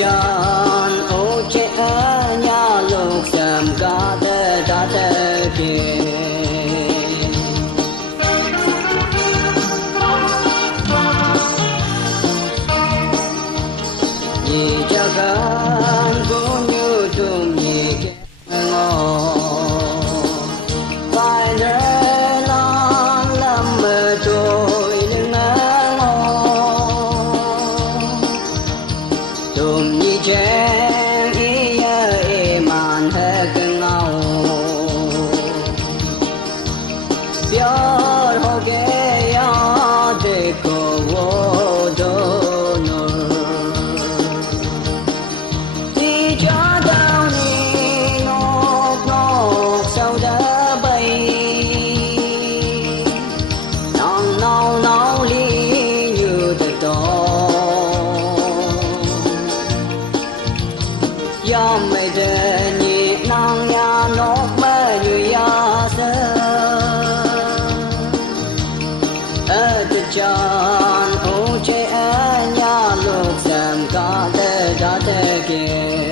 tròn ô chế ở nhà lúc sầm có tơ ta tơ kia vì cho con cũng như tụm nhị ngô phải để non lâm mơ trôi đừng ngô tụm nhị chen ý ơi màn hết cơn ngâu biết hồ ghé gió để cô vô đô do mây đen nhẹ nang nhà nốt mơ như gió sơ ở từ tròn ô chế ở nhà lúc sầm có tơ đó tơ kia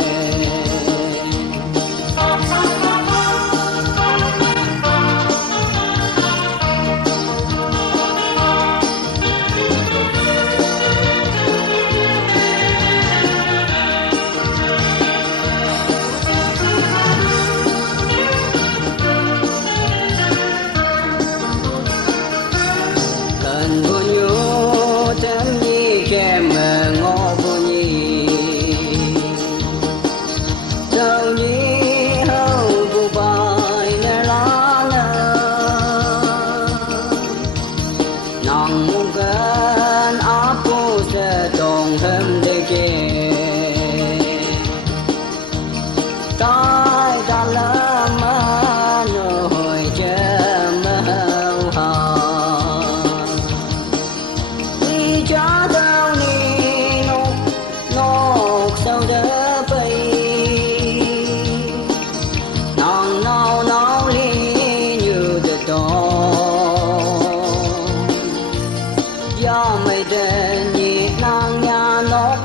do mây đen nhẹ nang nhà nốt